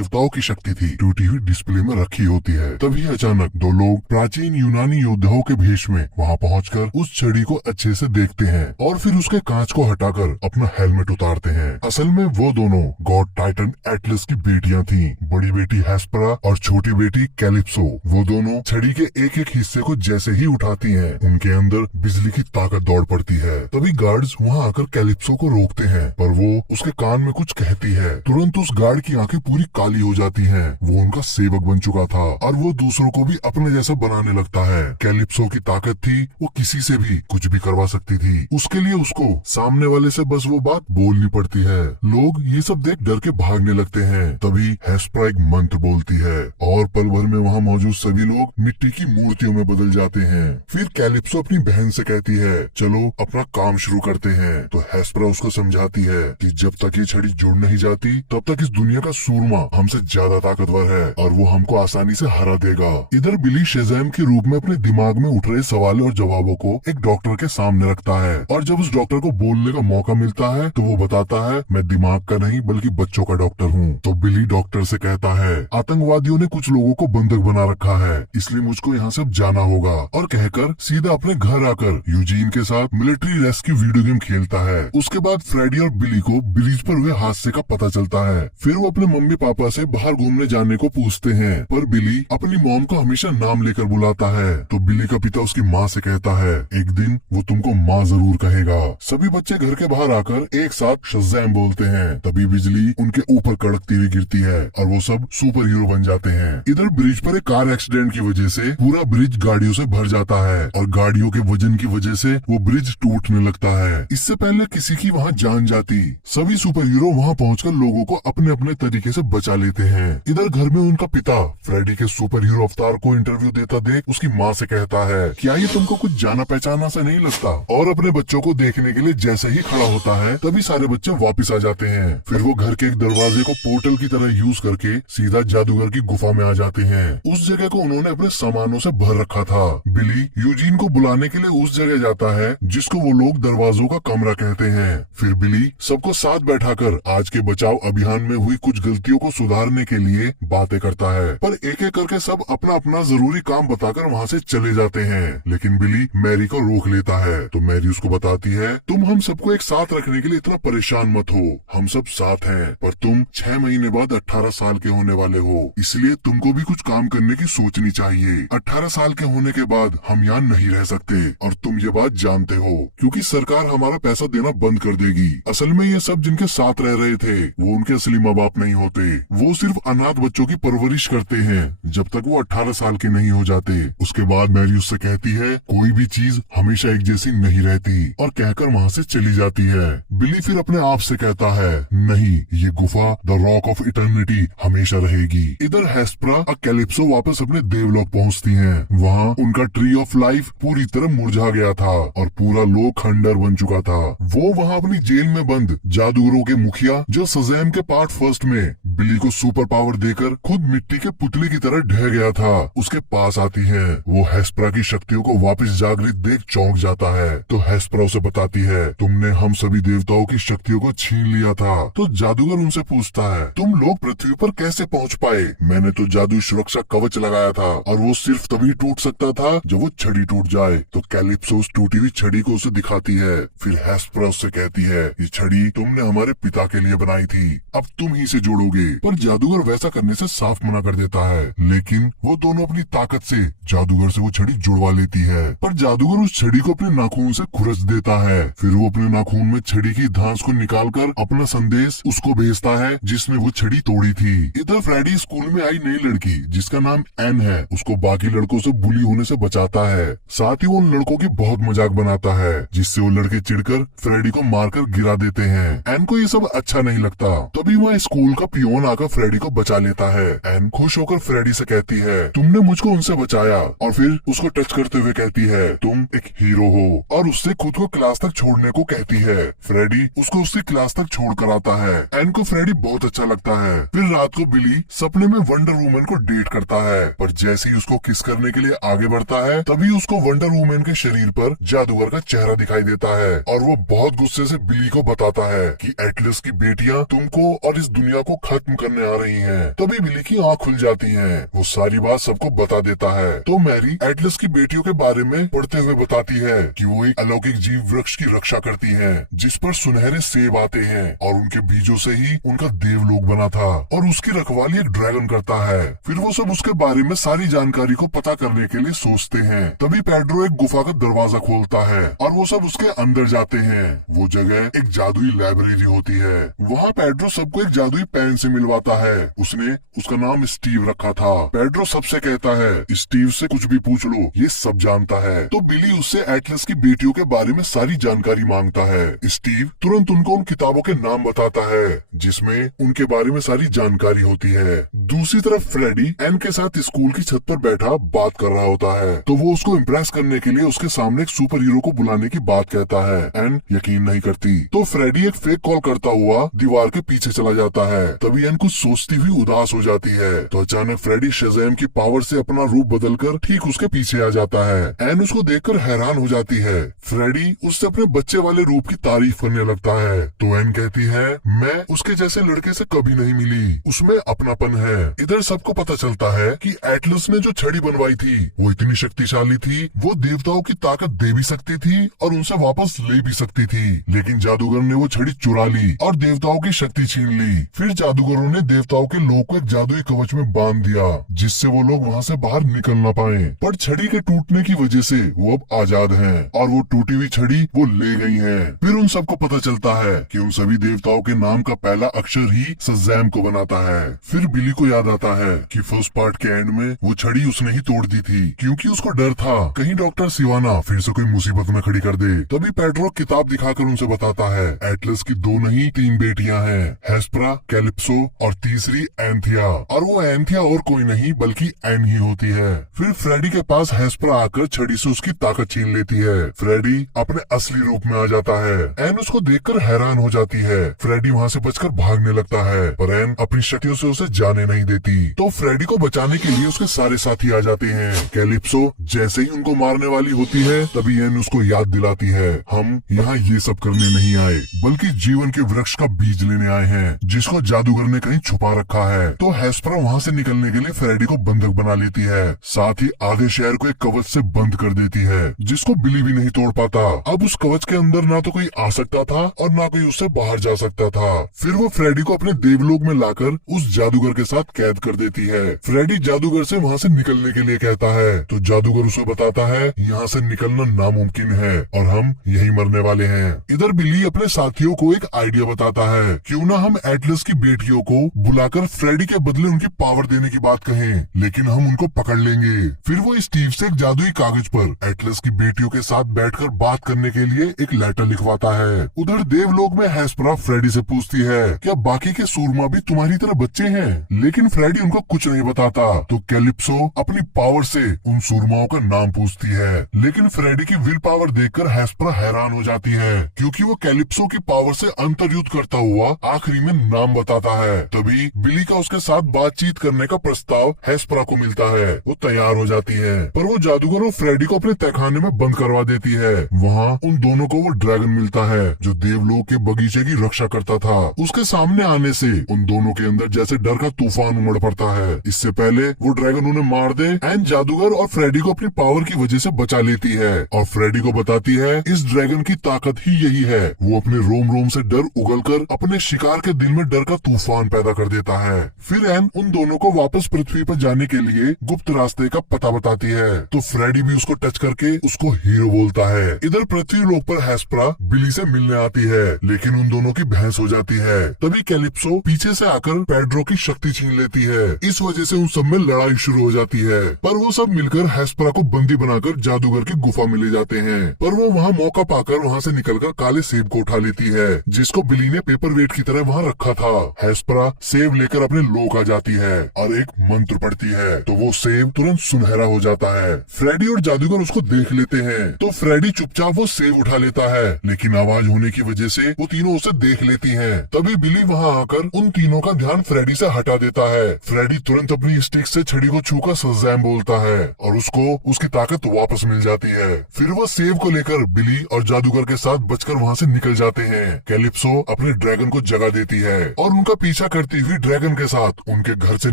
देवताओं की शक्ति थी, टूटी हुई डिस्प्ले में रखी होती है। तभी अचानक दो लोग प्राचीन यूनानी योद्धाओं के भेष में वहाँ पहुंचकर उस छड़ी को अच्छे से देखते हैं और फिर उसके कांच को हटाकर अपना हेलमेट उतारते हैं। असल में वो दोनों गॉड टाइटन एटलस की बेटियां थीं। बड़ी बेटी हेस्परा और छोटी बेटी कैलिप्सो। वो दोनों छड़ी के एक एक हिस्से को जैसे ही उठाती हैं, उनके अंदर बिजली की ताकत दौड़ पड़ती है। तभी गार्ड्स वहाँ आकर कैलिप्सो को रोकते हैं, पर वो उसके कान में कुछ कहती है। तुरंत उस गार्ड की आंखें पूरी काली हो जाती हैं। वो उनका सेवक बन चुका था और वो दूसरों को भी अपने जैसा बनाने लगता है। कैलिप्सो की ताकत थी, वो किसी से भी कुछ भी करवा सकती थी। उसके लिए उसको सामने वाले से बस वो बात बोलनी पड़ती है। लोग ये सब देख डर के भागने लगते हैं। तभी हेस्परा एक मंत्र बोलती है और पल भर में वहाँ मौजूद सभी लोग मिट्टी की मूर्तियों में बदल जाते हैं। फिर कैलिप्सो अपनी बहन से कहती है, चलो अपना काम शुरू करते हैं। तो हेस्परा उसको समझाती है कि जब तक ये छड़ी जुड़ नहीं जाती तब तक इस दुनिया का सूरमा हमसे ज्यादा ताकतवर है और वो हमको आसानी से हरा देगा। इधर बिली शेज़ैम के रूप में अपने दिमाग में उठ रहे सवालों और जवाबों को एक डॉक्टर के सामने रखता है और जब उस डॉक्टर को बोलने का मौका मिलता है तो वो बताता है, मैं दिमाग का नहीं बल्कि बच्चों का डॉक्टर हूँ। तो बिली डॉक्टर से कहता है, आतंकवादियों ने कुछ लोगों को बंधक बना रखा है, इसलिए मुझको यहाँ से जाना होगा। और कहकर सीधा अपने घर आकर यूजीन के साथ मिलिट्री रेस्क्यू वीडियो गेम खेलता है। उसके बाद फ्रेडी और बिली को ब्रिज पर हुए हादसे का पता चलता है। फिर वो अपने मम्मी पापा से बाहर घूमने जाने को पूछते हैं, पर बिली अपनी मॉम को हमेशा नाम लेकर बुलाता है। तो बिली का पिता उसकी माँ से कहता है, एक दिन वो तुमको माँ जरूर कहेगा। सभी बच्चे घर के बाहर आकर एक साथ शज़ैम बोलते हैं। तभी बिजली उनके ऊपर कड़कती हुई गिरती है और वो सब सुपर हीरो बन जाते हैं। इधर ब्रिज पर एक कार एक्सीडेंट की वजह से पूरा ब्रिज गाड़ियों से भर जाता है और गाड़ियों के वजन की वजह से वो ब्रिज टूटने लगता है। इससे पहले किसी की वहाँ जान जाती, सभी सुपर हीरो वहाँ पहुँचकर लोगों को अपने अपने तरीके से बचा लेते हैं। इधर घर में उनका पिता फ्रेडी के सुपर हीरो अवतार को इंटरव्यू देता देख उसकी माँ से कहता है, क्या ये तुमको कुछ जाना पहचाना से नहीं लगता? और अपने बच्चों को देखने के लिए जैसे ही खड़ा होता है तभी सारे बच्चे वापस आ जाते हैं। फिर वो घर के एक दरवाजे को पोर्टल की तरह यूज करके सीधा जादूगर की गुफा में आ जाते हैं। उस जगह को उन्होंने अपने सामानों से भर रखा था। बिली यूजीन को बुलाने के लिए उस जगह जाता है जिसको वो लोग दरवाजों का कमरा कहते हैं। फिर बिली सबको साथ बैठाकर आज के बचाव अभियान में हुई कुछ गलतियों को सुधारने के लिए बातें करता है, पर एक एक करके सब अपना अपना जरूरी काम बताकर वहाँ से चले जाते हैं। लेकिन बिली मैरी को रोक लेता है। तो मैरी उसको बताती है, तुम हम सबको एक साथ रखने के लिए इतना परेशान मत हो, हम सब साथ हैं, पर तुम 6 महीने बाद 18 साल के होने वाले हो, इसलिए तुमको भी कुछ काम करने की सोचनी चाहिए। 18 साल के होने के बाद हम यहाँ नहीं रह सकते और तुम ये बात जानते हो, क्योंकि सरकार हमारा पैसा देना बंद कर देगी। असल में ये सब जिनके साथ रह रहे थे वो उनके असली माँ बाप नहीं होते, वो सिर्फ अनाथ बच्चों की परवरिश करते हैं जब तक वो 18 साल के नहीं हो जाते। उसके बाद मैरी उससे कहती है, कोई भी चीज हमेशा एक जैसी नहीं रहती, और कहकर वहाँ से चली जाती है। बिली फिर अपने आप से कहता है, नहीं, ये गुफा द रॉक ऑफ इटर्निटी हमेशा रहेगी। इधर हेस्परा और कैलिप्सो वापस अपने देवलोक पहुँचती हैं। वहाँ उनका ट्री ऑफ लाइफ पूरी तरह मुरझा गया था और पूरा लोक खंडर बन चुका था। वो वहाँ अपनी जेल में बंद जादूगरों के मुखिया जो शज़ैम के पार्ट फर्स्ट में बिली को सुपर पावर देकर खुद मिट्टी के पुतले की तरह ढह गया था, उसके पास आती है। वो हेस्परा की शक्तियों को वापस जागृत देख चौंक जाता है। तो हेस्परा उसे बताती है, तुमने हम सभी देवताओं की शक्तियों को छीन लिया था। तो जादूगर उनसे पूछता है, तुम लोग पृथ्वी पर कैसे पहुँच पाए? मैंने तो जादू सुरक्षा कवच लगाया था और वो सिर्फ तभी टूट सकता था जब वो छड़ी टूट जाए। तो कैलिप्सो उस टूटी हुई छड़ी को उसे दिखाती है। फिर हेस्परा उससे कहती है, ये छड़ी तुमने हमारे पिता के लिए बनाई थी, अब तुम ही से जोड़ोगे। पर जादूगर वैसा करने से साफ मना कर देता है, लेकिन वो दोनों अपनी ताकत से जादूगर से वो छड़ी जुड़वा लेती है। पर जादूगर उस छड़ी को अपने नाखून से खुरच देता है। फिर वो अपने नाखून में छड़ी की धांस को निकालकर अपना संदेश उसको भेजता है जिसमें वो छड़ी तोड़ी थी। इधर फ्रेडी स्कूल में आई नई लड़की जिसका नाम एन है, उसको बाकी लड़कों से बुली होने से बचाता है। साथ ही वो उन लड़कों की बहुत मजाक बनाता है जिससे वो लड़के चिढ़कर फ्रेडी को मारकर गिरा देते हैं। एन को ये सब अच्छा नहीं लगता। तभी वहाँ स्कूल का पियोन आकर फ्रेडी को बचा लेता है। एन खुश होकर फ्रेडी से कहती है, तुमने मुझको उनसे बचाया, और फिर उसको टच करते हुए कहती है, तुम एक हीरो हो, और उससे खुद को क्लास तक छोड़ने को कहती है। फ्रेडी उसको उसकी क्लास तक छोड़ कर आता है। एन को फ्रेडी बहुत अच्छा लगता है। फिर रात को बिली सपने में वंडर वुमन को डेट करता है, पर जैसे ही उसको किस करने के लिए आगे बढ़ता है तभी उसको वंडर वुमन के शरीर पर जादूगर का चेहरा दिखाई देता है और वो बहुत गुस्से से बिली को बताता है कि एटलस की बेटियां तुमको और इस दुनिया को खत्म करने आ रही हैं। तभी बिली की आँख खुल जाती है, वो सारी बात सबको बता देता है। तो मैरी एटलस की बेटियों के बारे में पढ़ते हुए बताती है कि वो एक अलौकिक जीव वृक्ष की रक्षा करती हैं, जिस पर सुनहरे सेब आते हैं और उनके बीजों से ही उनका देवलोक बना था और उसकी रखवाली एक ड्रैगन करता है। फिर वो सब उसके बारे में सारी जानकारी को पता करने के लिए सोचते हैं। तभी पेड्रो एक गुफा का दरवाजा खोलता है और वो सब उसके अंदर जाते हैं। वो जगह एक जादुई लाइब्रेरी होती है। वहाँ पेड्रो सबको एक जादुई पेन से मिलवाता है। उसने उसका नाम स्टीव रखा था। पेड्रो सबसे कहता है स्टीव से कुछ भी पूछ लो, ये सब जानता है। तो बिली उससे एटलस की बेटियों के बारे में सारी जानकारी मांगता है। स्टीव तुरंत उनको उन किताबों के नाम बताता है जिसमें उनके बारे में सारी जानकारी होती है। दूसरी तरफ फ्रेडी एन के साथ स्कूल की छत पर बैठा बात कर रहा होता है, तो वो उसको इम्प्रेस करने के लिए उसके सामने एक सुपर हीरो को बुलाने की बात कहता है। एन यकीन नहीं करती, तो फ्रेडी एक फेक कॉल करता हुआ दीवार के पीछे चला जाता है। तभी एन कुछ सोचती हुई उदास हो जाती है, तो अचानक फ्रेडी शज़ैम की पावर से अपना रूप बदलकर ठीक उसके पीछे आ जाता है। एन उसको देखकर हैरान हो जाती है। फ्रेडी उससे अपने बच्चे वाले रूप की तारीफ करने लगता है, तो एन कहती है मैं उसके जैसे लड़के से कभी नहीं मिली, उसमें अपनापन है। इधर सबको पता चलता है कि एटलस ने जो छड़ी बनवाई थी वो इतनी शक्तिशाली थी, वो देवताओं की ताकत दे भी सकती थी और उनसे वापस ले भी सकती थी, लेकिन जादूगर ने वो छड़ी चुरा ली और देवताओं की शक्ति छीन ली। फिर जादूगरों ने देवताओं के लोग को एक जादुई कवच में बांध दिया, जिससे वो लोग वहाँ से बाहर निकल ना पाए। पर छड़ी के टूटने की वजह से वो अब आजाद हैं और वो टूटी हुई छड़ी वो ले गई है। फिर उन सबको पता चलता है कि उन सभी देवताओं के नाम का पहला अक्षर ही शज़ैम को बनाता है। फिर बिली को याद आता है कि फर्स्ट पार्ट के एंड में वो छड़ी उसने ही तोड़ दी थी, क्योंकि उसको डर था कहीं डॉक्टर सिवाना फिर से कोई मुसीबत में खड़ी कर दे। तभी पेड्रो किताब दिखाकर उनसे बताता है एटलस की 2 नहीं 3 बेटियां हैं, हेस्परा, कैलिप्सो और तीसरी एंथिया, और वो एंथिया और कोई नहीं बल्कि एन ही होती है। फिर फ्रेडी के पास हेस्परा आकर छड़ी से उसकी ताकत छीन लेती है। फ्रेडी अपने असली रूप में आ जाता है। एन उसको देखकर हैरान हो जाती है। फ्रेडी वहाँ से बचकर भागने लगता है, पर एन अपनी शक्तियों से उसे जाने नहीं देती। तो फ्रेडी को बचाने के लिए उसके सारे साथी आ जाते हैं। कैलिप्सो जैसे ही उनको मारने वाली होती है तभी एन उसको याद दिलाती है हम यहाँ ये सब करने नहीं आए, बल्कि जीवन के वृक्ष का बीज लेने आए हैं, जिसको जादूगर ने कहीं छुपा रखा है। तो हेस्परा वहाँ से निकलने के लिए फ्रेडी को बंधक बना लेती है, साथ ही आधे शहर को एक कवच से बंद कर देती है, जिसको बिली भी नहीं तोड़ पाता। अब उस कवच के अंदर ना तो कोई आ सकता था और ना कोई उससे बाहर जा सकता था। फिर वो फ्रेडी को अपने देवलोक में लाकर उस जादूगर के साथ कैद कर देती है। फ्रेडी जादूगर से वहाँ से निकलने के लिए कहता है, तो जादूगर उसे बताता है यहाँ से निकलना नामुमकिन है और हम यहीं मरने वाले हैं। इधर बिली अपने साथियों को एक आइडिया बताता है, क्यों ना हम एटलस की बेटियों को बुलाकर फ्रेडी के बदले उनकी पावर देने की बात कहें, लेकिन हम उनको पकड़ लेंगे। फिर वो स्टीव से एक जादुई कागज पर एटलस की बेटियों के साथ बैठकर बात करने के लिए एक लेटर लिखवाता है। उधर देवलोक में हेस्परा फ्रेडी से पूछती है क्या बाकी के सूरमा भी तुम्हारी तरह बच्चे हैं, लेकिन फ्रेडी उनको कुछ नहीं बताता। तो कैलिप्सो अपनी पावर से उन सूरमाओं का नाम पूछती है, लेकिन फ्रेडी की विल पावर देखकर हेस्परा हैरान हो जाती है, क्योंकि वो कैलिप्सो की पावर से अंतर्युद्ध करता हुआ आखिरी में नाम बताता है। तभी बिली का उसके साथ बातचीत करने का प्रस्ताव हेस्परा को मिलता है। वो तैयार हो जाती है, पर वो जादूगर और फ्रेडी को अपने तहखाने में बंद करवा देती है। वहाँ उन दोनों को वो ड्रैगन मिलता है जो देवलोक के बगीचे की रक्षा करता था। उसके सामने आने से उन दोनों के अंदर जैसे डर का तूफान उमड़ पड़ता है। इससे पहले वो ड्रैगन उन्हें मार दे, एन जादूगर और फ्रेडी को अपनी पावर की वजह से बचा लेती है और फ्रेडी को बताती है इस ड्रैगन की ताकत ही यही है। वो अपने रोम रोम से डर उगलकर अपने शिकार के दिल में डर का तूफान पैदा कर देता है। फिर एन उन दोनों को वापस पृथ्वी पर जाने के लिए गुप्त रास्ते का पता बताती है, तो फ्रेडी भी उसको टच करके उसको हीरो बोलता है। इधर पृथ्वी लोक पर हेस्परा बिली से मिलने आती है, लेकिन उन दोनों की बहस हो जाती है। तभी कैलिप्सो पीछे से आकर पेड्रो की शक्ति छीन लेती है। इस वजह से उन सब में लड़ाई शुरू हो जाती है, पर वो सब मिलकर हेस्परा को बंदी बनाकर जादूगर की गुफा में ले जाते हैं। पर वो वहाँ मौका पाकर वहाँ से निकलकर काले सेब को उठा लेती है, जिसको बिली ने पेपर वेट की तरह वहाँ रखा था। हेस्परा सेब लेकर अपने लोक आ जाती है और एक मंत्र पढ़ती है, तो वो सेब तुरंत सुनहरा हो जाता है। फ्रेडी और जादूगर उसको देख लेते हैं, तो फ्रेडी चुपचाप वो सेब उठा लेता है, लेकिन आवाज होने की वजह से वो तीनों उसे देख लेती हैं। तभी बिली वहाँ आकर उन उन तीनों का ध्यान फ्रेडी से हटा देता है। फ्रेडी तुरंत अपनी स्टिक से छड़ी को छूकर शज़ैम बोलता है और उसको उसकी ताकत वापस मिल जाती है। फिर वो सेव को लेकर बिली और जादूगर के साथ बचकर वहाँ से निकल जाते हैं। कैलिप्सो अपने ड्रैगन को जगह देती है और उनका पीछा करती हुई ड्रैगन के साथ उनके घर से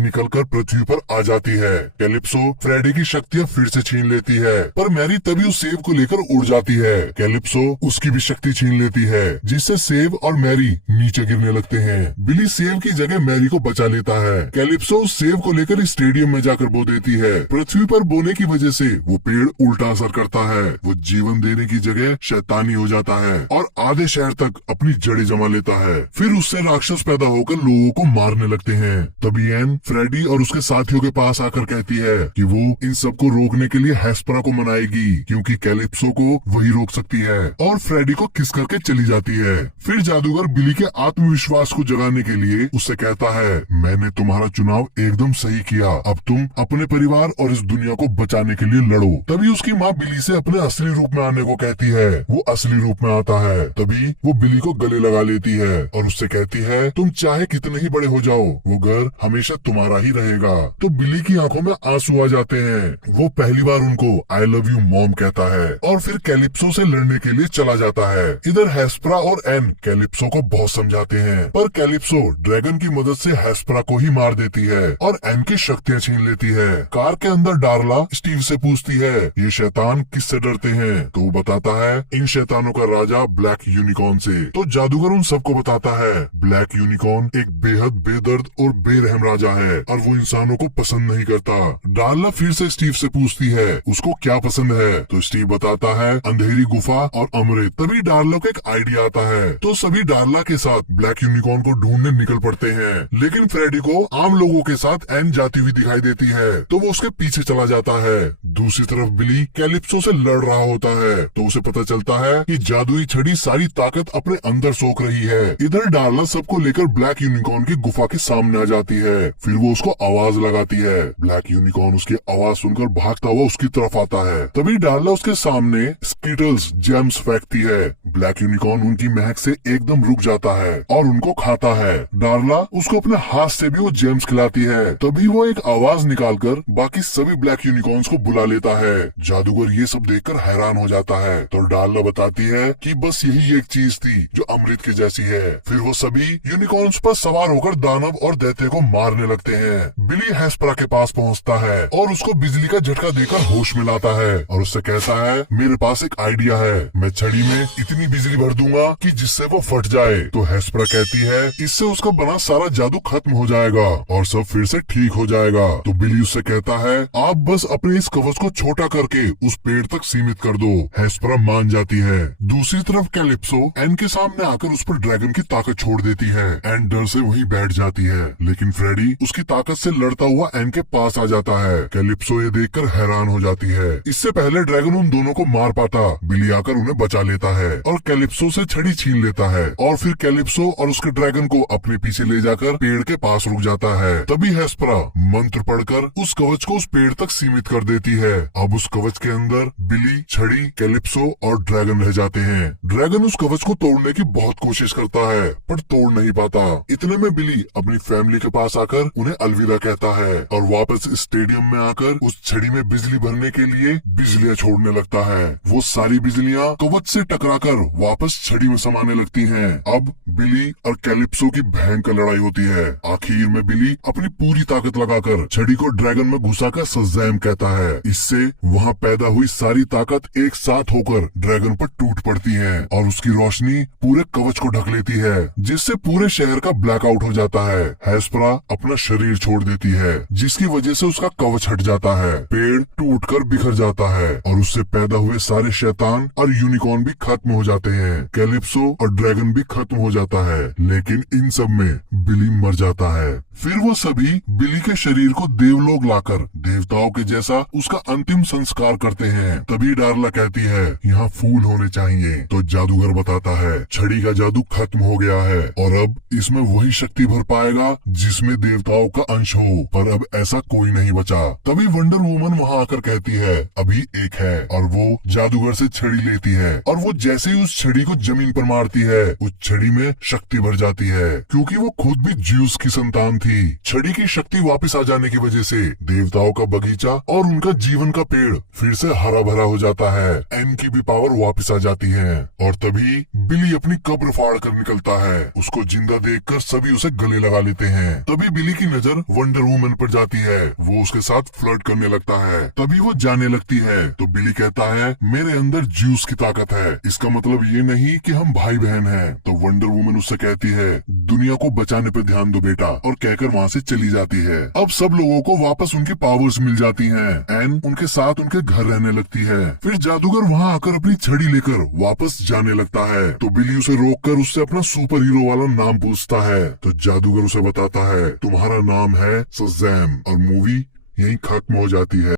निकलकर पृथ्वी पर आ जाती है। कैलिप्सो फ्रेडी की शक्तियाँ फिर से छीन लेती है, पर मैरी तभी उस सेव को लेकर उड़ जाती है। कैलिप्सो उसकी भी शक्ति छीन लेती है, जिससे सेव और मैरी नीचे गिरने लगते हैं। बिली सेव की जगह मैरी को बचा लेता है। कैलिप्सो उस सेव को लेकर स्टेडियम में जाकर बो देती है। पृथ्वी पर बोने की वजह से वो पेड़ उल्टा असर करता है। वो जीवन देने की जगह शैतानी हो जाता है और आधे शहर तक अपनी जड़ें जमा लेता है। फिर उससे राक्षस पैदा होकर लोगों को मारने लगते हैं। तभी एन फ्रेडी और उसके साथियों के पास आकर कहती है कि वो इन सबको रोकने के लिए हेस्परा को मनाएगी, क्योंकि कैलिप्सो को वही रोक सकती है, और फ्रेडी को किस करके चली जाती है। फिर जादूगर बिली के आत्मविश्वास को जगाने के लिए उससे कहता है, मैंने तुम्हारा चुनाव एकदम सही किया, अब तुम अपने परिवार और इस दुनिया को बचाने के लिए लड़ो। तभी उसकी माँ बिली से अपने असली रूप में आने को कहती है। वो असली रूप में आता है। तभी वो बिली को गले लगा लेती है और उससे कहती है, तुम चाहे कितने ही बड़े हो जाओ, वो घर हमेशा तुम्हारा ही रहेगा। तो बिली की आंखों में आंसू आ जाते हैं। वो पहली बार उनको आई लव यू मॉम कहता है और फिर कैलिप्सो से लड़ने के लिए चला जाता है। इधर हेस्परा और एन कैलिप्सो को बहुत समझाते हैं, पर कैलिप्सो ड्रैगन की मदद से हेस्परा को ही मार देती है और एन की शक्तियाँ छीन लेती है। कार के अंदर डार्ला स्टीव से पूछती है, ये शैतान किससे डरते हैं? तो वो बताता है, इन शैतानों का राजा ब्लैक यूनिकॉर्न से। तो जादूगर उन सबको बताता है, ब्लैक यूनिकॉर्न एक बेहद बेदर्द और बेरहम राजा है और वो इंसानों को पसंद नहीं करता। डार्ला फिर से स्टीव से पूछती है उसको क्या पसंद है, तो स्टीव बताता है, अंधेरी गुफा और अमृत। तभी डार्ला को एक आइडिया आता है, तो सभी डार्ला के साथ ब्लैक यूनिकॉर्न को ढूंढने निकल पड़ते हैं। लेकिन फ्रेडी को आम लोगों के साथ एन जाती हुई दिखाई देती है, तो वो उसके पीछे चला जाता है। दूसरी तरफ बिली कैलिप्सो से लड़ रहा होता है, तो उसे पता चलता है कि जादुई छड़ी सारी ताकत अपने अंदर सोख रही है। इधर डार्ला सबको लेकर ब्लैक यूनिकॉर्न की गुफा के सामने आ जाती है। फिर वो उसको आवाज लगाती है। ब्लैक यूनिकॉर्न उसकी आवाज सुनकर भागता हुआ उसकी तरफ आता है। तभी डार्ला उसके सामने स्किटल्स जेम्स फेंकती है। ब्लैक यूनिकॉर्न उनकी महक से एकदम रुक जाता है और उनको खाता है। डार्ला उसको अपने हाथ से भी वो जेम्स खिलाती है। तभी वो एक आवाज निकालकर बाकी सभी ब्लैक यूनिकॉर्न्स को बुला लेता है। जादूगर ये सब देखकर हैरान हो जाता है, तो डार्ला बताती है कि बस यही एक चीज थी जो अमृत के जैसी है। फिर वो सभी यूनिकॉर्न्स पर सवार होकर दानव और दैत्य को मारने लगते हैं। बिली हेस्परा के पास पहुंचता है और उसको बिजली का झटका देकर होश में लाता है और उससे कहता है, मेरे पास एक आइडिया है, मैं छड़ी में इतनी बिजली भर दूंगा कि जिससे वो फट जाए। तो हेस्परा कहती है, इससे उसका बना सारा जादू खत्म हो जाएगा और सब फिर से ठीक हो जाएगा। तो बिली उससे कहता है, आप बस अपने इस कवच को छोटा करके उस पेड़ तक सीमित कर दो। हेस्परा मान जाती है। दूसरी तरफ कैलिप्सो एन के सामने आकर उस पर ड्रैगन की ताकत छोड़ देती है। एन डर से वहीं बैठ जाती है, लेकिन फ्रेडी उसकी ताकत से लड़ता हुआ एन के पास आ जाता है। कैलिप्सो ये देखकर हैरान हो जाती है। इससे पहले ड्रैगन उन दोनों को मार पाता, बिली आकर उन्हें बचा लेता है और कैलिप्सो से छड़ी छीन लेता है और फिर कैलिप्सो और उसके ड्रैगन को अपने पीछे ले जाकर पेड़ के पास रुक जाता है। तभी हेस्परा मंत्र पढ़कर उस कवच को उस पेड़ तक सीमित कर देती है। अब उस कवच के अंदर बिली, छड़ी, कैलिप्सो और ड्रैगन रह जाते हैं। ड्रैगन उस कवच को तोड़ने की बहुत कोशिश करता है, पर तोड़ नहीं पाता। इतने में बिली अपनी फैमिली के पास आकर उन्हें अलविदा कहता है और वापस स्टेडियम में आकर उस छड़ी में बिजली भरने के लिए बिजलियां छोड़ने लगता है। वो सारी बिजलियां कवच से टकराकर वापस छड़ी में समाने लगती हैं। अब बिली और कैलिप्सो की भयंकर लड़ाई होती है। आखिर में बिली अपनी पूरी ताकत लगाकर छड़ी को ड्रैगन में घुसाकर शज़ैम कहता है। इससे वहाँ पैदा हुई सारी ताकत एक साथ होकर ड्रैगन पर टूट पड़ती है और उसकी रोशनी पूरे कवच को ढक लेती है, जिससे पूरे शहर का ब्लैकआउट हो जाता है। हेस्परा अपना शरीर छोड़ देती है, जिसकी वजह से उसका कवच हट जाता है। पेड़ टूटकर बिखर जाता है और उससे पैदा हुए सारे शैतान और यूनिकॉर्न भी खत्म हो जाते हैं। कैलिप्सो और ड्रैगन भी खत्म हो जाता है, लेकिन इन सब में बिली मर जाता है। फिर वो सभी बिली के शरीर को देवलोक लाकर देवताओं के जैसा उसका अंतिम संस्कार करते हैं। तभी डार्ला कहती है, यहाँ फूल होने चाहिए। तो जादूगर बताता है, छड़ी का जादू खत्म हो गया है और अब इसमें वही शक्ति भर पाएगा जिसमें देवताओं का अंश हो, पर अब ऐसा कोई नहीं बचा। तभी वंडर वुमन वहाँ आकर कहती है, अभी एक है, और वो जादूगर से छड़ी लेती है और वो जैसे ही उस छड़ी को जमीन पर मारती है, उस छड़ी में शक्ति भर जाती है, क्योंकि क्योंकि वो खुद भी ज्यूस की संतान थी। छड़ी की शक्ति वापस आ जाने की वजह से देवताओं का बगीचा और उनका जीवन का पेड़ फिर से हरा भरा हो जाता है। एन की भी पावर वापस आ जाती है और तभी बिली अपनी कब्र फाड़ कर निकलता है। उसको जिंदा देखकर सभी उसे गले लगा लेते हैं। तभी बिली की नजर वंडर वुमन पर जाती है। वो उसके साथ फ्लर्ट करने लगता है। तभी वो जाने लगती है तो बिली कहता है मेरे अंदर ज्यूस की ताकत है, इसका मतलब ये नहीं कि हम भाई बहन हैं। तो वंडर वुमन उससे कहती है दुनिया को बचाने पर ध्यान दो बेटा, और कहकर वहाँ से चली जाती है। अब सब लोगों को वापस उनकी पावर्स मिल जाती हैं। एन उनके साथ उनके घर रहने लगती है। फिर जादूगर वहाँ आकर अपनी छड़ी लेकर वापस जाने लगता है तो बिली उसे रोककर उससे अपना सुपर हीरो वाला नाम पूछता है। तो जादूगर उसे बताता है तुम्हारा नाम है शज़ैम, और मूवी यहीं खत्म हो जाती है।